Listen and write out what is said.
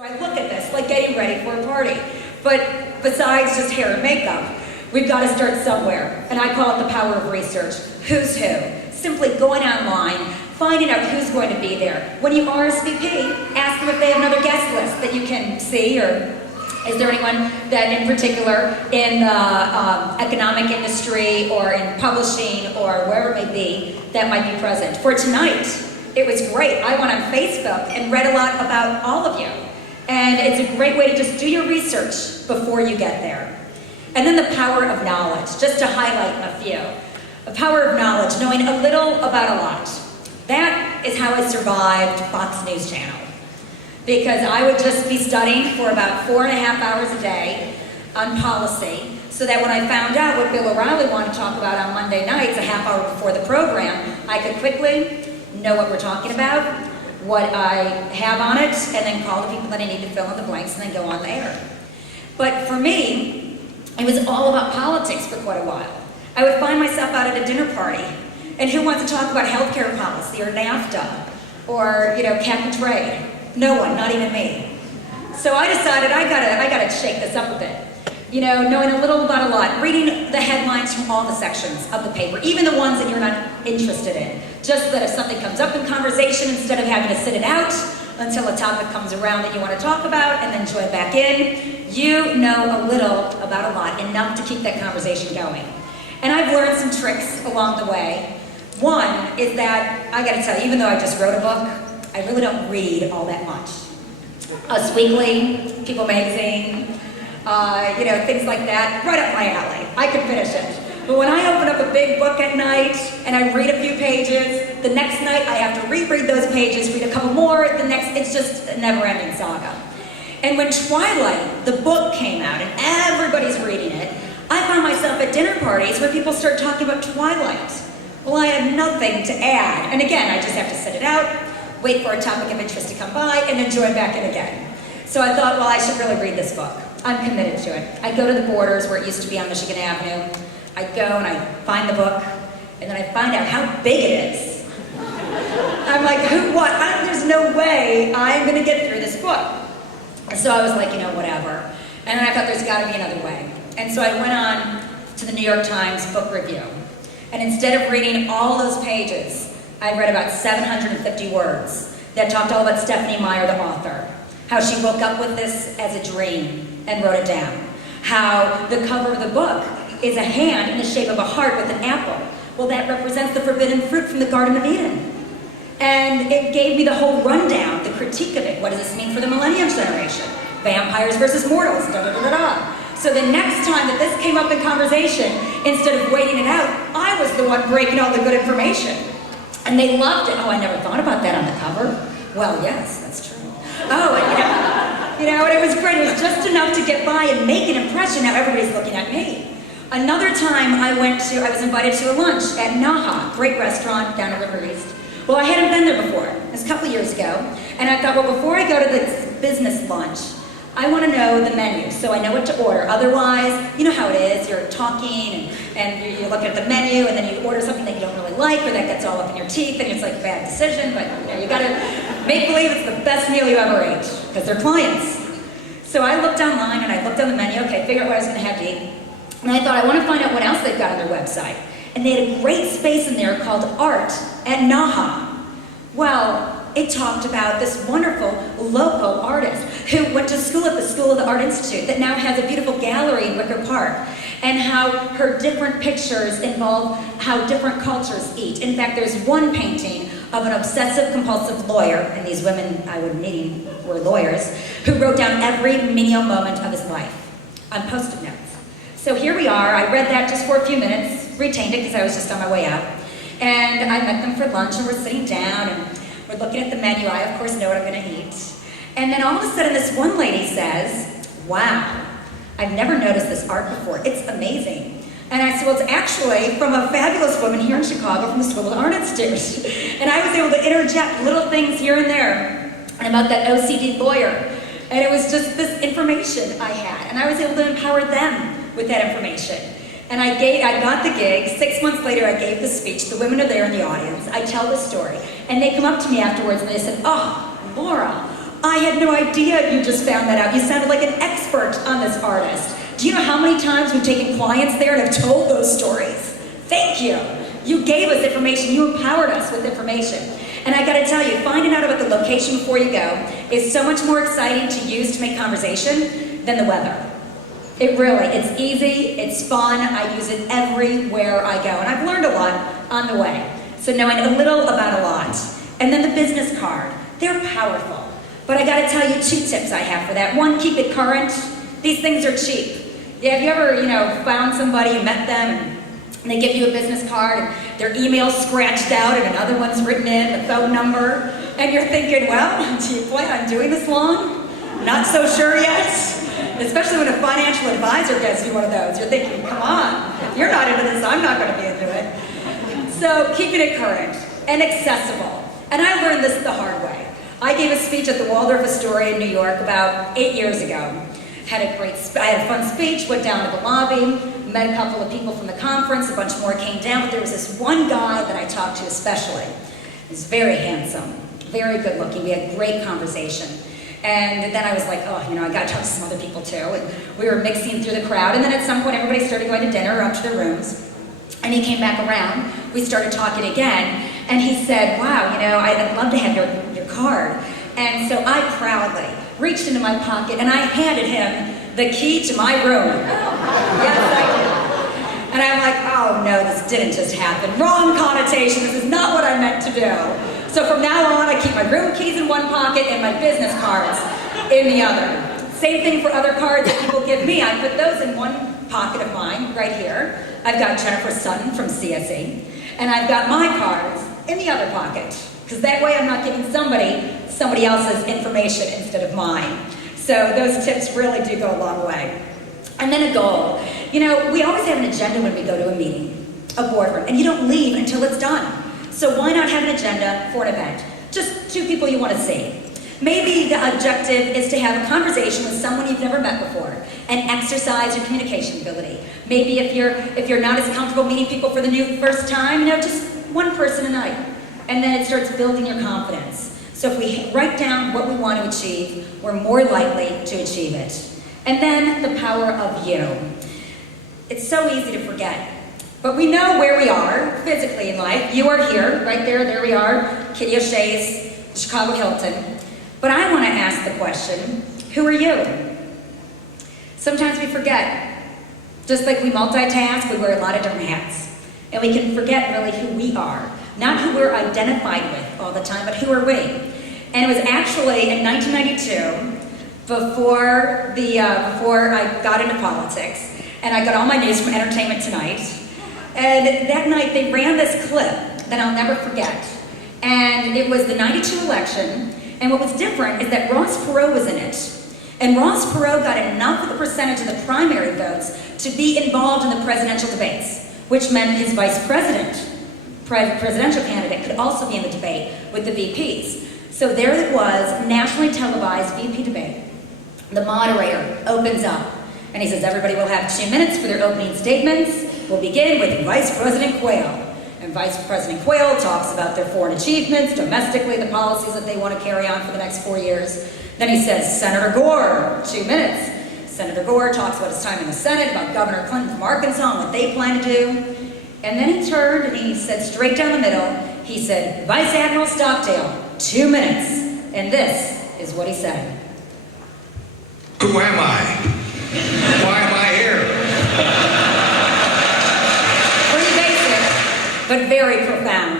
So I look at this like getting ready for a party. But besides just hair and makeup, we've got to start somewhere. And I call it the power of research. Who's who? Simply going online, finding out who's going to be there. When you RSVP, ask them if they have another guest list that you can see, or is there anyone that in particular in the economic industry or in publishing or wherever it may be that might be present. For tonight, it was great. I went on Facebook and read a lot about all of you. And it's a great way to just do your research before you get there. And then the power of knowledge, just to highlight a few. The power of knowledge, knowing a little about a lot. That is how I survived Fox News Channel. Because I would just be studying for about 4.5 hours a day on policy, so that when I found out what Bill O'Reilly wanted to talk about on Monday nights, a half hour before the program, I could quickly know what we're talking about, what I have on it, and then call the people that I need to fill in the blanks and then go on the air. But for me, it was all about politics for quite a while. I would find myself out at a dinner party, and who wants to talk about healthcare policy or NAFTA or cap and trade? No one, not even me. So I decided I gotta shake this up a bit. Knowing a little about a lot, reading the headlines from all the sections of the paper, even the ones that you're not interested in, just so that if something comes up in conversation, instead of having to sit it out until a topic comes around that you want to talk about and then join back in, you know a little about a lot, enough to keep that conversation going. And I've learned some tricks along the way. One is that, I gotta tell you, even though I just wrote a book, I really don't read all that much. Us Weekly, People Magazine, things like that, right up my alley. I could finish it. But when I open up a big book at night and I read a few pages, the next night I have to reread those pages, read a couple more, it's just a never-ending saga. And when Twilight, the book, came out and everybody's reading it, I found myself at dinner parties where people start talking about Twilight. Well, I had nothing to add. And again, I just have to sit it out, wait for a topic of interest to come by, and then join back in again. So I thought, well, I should really read this book. I'm committed to it. I go to the Borders, where it used to be on Michigan Avenue. I go and I find the book, and then I find out how big it is. I'm like, what? There's no way I'm gonna get through this book. So I was like, whatever. And then I thought there's gotta be another way. And so I went on to the New York Times book review. And instead of reading all those pages, I read about 750 words that talked all about Stephanie Meyer, the author. How she woke up with this as a dream and wrote it down. How the cover of the book is a hand in the shape of a heart with an apple. Well, that represents the forbidden fruit from the Garden of Eden. And it gave me the whole rundown, the critique of it. What does this mean for the Millennium generation? Vampires versus mortals, da-da-da-da-da. So the next time that this came up in conversation, instead of waiting it out, I was the one breaking all the good information. And they loved it. Oh, I never thought about that on the cover. Well, yes, that's true. Oh, and it was great. It was just enough to get by and make an impression. Now everybody's looking at me. Another time I was invited to a lunch at Naha, great restaurant down at River East. Well, I hadn't been there before. It was a couple years ago. And I thought, well, before I go to this business lunch, I want to know the menu so I know what to order. Otherwise, you know how it is. You're talking and you look at the menu and then you order something that you don't really like or that gets all up in your teeth and it's like a bad decision. But you got to make believe it's the best meal you ever ate because they're clients. So I looked online and I looked on the menu. Okay, figure out what I was going to have to eat. And I thought, I want to find out what else they've got on their website. And they had a great space in there called Art at Naha. Well, it talked about this wonderful local artist who went to school at the School of the Art Institute that now has a beautiful gallery in Wicker Park, and how her different pictures involve how different cultures eat. In fact, there's one painting of an obsessive-compulsive lawyer, and these women I would meet were lawyers, who wrote down every menial moment of his life on Post-it notes. So here we are. I read that just for a few minutes, retained it because I was just on my way out, and I met them for lunch, and we're sitting down, and we're looking at the menu. I, of course, know what I'm going to eat. And then all of a sudden, this one lady says, wow, I've never noticed this art before. It's amazing. And I said, well, it's actually from a fabulous woman here in Chicago from the School of the Art Institute. And I was able to interject little things here and there about that OCD lawyer. And it was just this information I had. And I was able to empower them with that information. And I got the gig. 6 months later, I gave the speech. The women are there in the audience. I tell the story. And they come up to me afterwards and they said, oh, Laura, I had no idea you just found that out. You sounded like an expert on this artist. Do you know how many times we've taken clients there and have told those stories? Thank you. You gave us information. You empowered us with information. And I gotta tell you, finding out about the location before you go is so much more exciting to use to make conversation than the weather. It's easy, it's fun, I use it everywhere I go. And I've learned a lot on the way. So knowing a little about a lot. And then the business card, they're powerful. But I gotta tell you 2 tips I have for that. 1, keep it current. These things are cheap. Yeah, have you ever, found somebody, you met them, and they give you a business card, and their email's scratched out, and another one's written in, the phone number, and you're thinking, well, do you plan on doing this long? Not so sure yet? Especially when a financial advisor gets you one of those. You're thinking, come on, if you're not into this, I'm not going to be into it. So keeping it current and accessible. And I learned this the hard way. I gave a speech at the Waldorf Astoria in New York about 8 years ago. I had a fun speech, went down to the lobby, met a couple of people from the conference, a bunch more came down, but there was this one guy that I talked to especially. He was very handsome, very good looking. We had great conversation. And then I was like, I gotta talk to some other people too. And we were mixing through the crowd, and then at some point everybody started going to dinner or up to their rooms. And he came back around, we started talking again, and he said, wow, I'd love to have your card. And so I proudly reached into my pocket and I handed him the key to my room. Yes, I did. And I'm like, oh no, this didn't just happen. Wrong connotation, this is not what I meant to do. So from now on, I keep my room keys in one pocket and my business cards in the other. Same thing for other cards that people give me. I put those in one pocket of mine, right here. I've got Jennifer Sutton from CSE. And I've got my cards in the other pocket. Because that way I'm not giving somebody else's information instead of mine. So those tips really do go a long way. And then a goal. We always have an agenda when we go to a meeting, a boardroom, and you don't leave until it's done. So why not have an agenda for an event? Just 2 people you want to see. Maybe the objective is to have a conversation with someone you've never met before and exercise your communication ability. Maybe if you're not as comfortable meeting people for the first time, just one person a night. And then it starts building your confidence. So if we write down what we want to achieve, we're more likely to achieve it. And then the power of you. It's so easy to forget. But we know where we are physically in life. You are here, right there we are, Kitty O'Shea's, Chicago Hilton. But I want to ask the question, who are you? Sometimes we forget. Just like we multitask, we wear a lot of different hats. And we can forget really who we are. Not who we're identified with all the time, but who are we? And it was actually in 1992, before I got into politics, and I got all my news from Entertainment Tonight. And that night they ran this clip that I'll never forget. And it was the 92 election, and what was different is that Ross Perot was in it. And Ross Perot got enough of the percentage of the primary votes to be involved in the presidential debates, which meant his vice presidential candidate could also be in the debate with the VPs. So there it was, nationally televised VP debate. The moderator opens up, and he says, everybody will have 2 minutes for their opening statements. We'll begin with Vice President Quayle. And Vice President Quayle talks about their foreign achievements, domestically, the policies that they want to carry on for the next 4 years. Then he says, Senator Gore, 2 minutes. Senator Gore talks about his time in the Senate, about Governor Clinton from Arkansas and what they plan to do. And then he turned and he said straight down the middle, he said, Vice Admiral Stockdale, 2 minutes. And this is what he said. Who am I? Why am I here? Pretty basic, but very profound.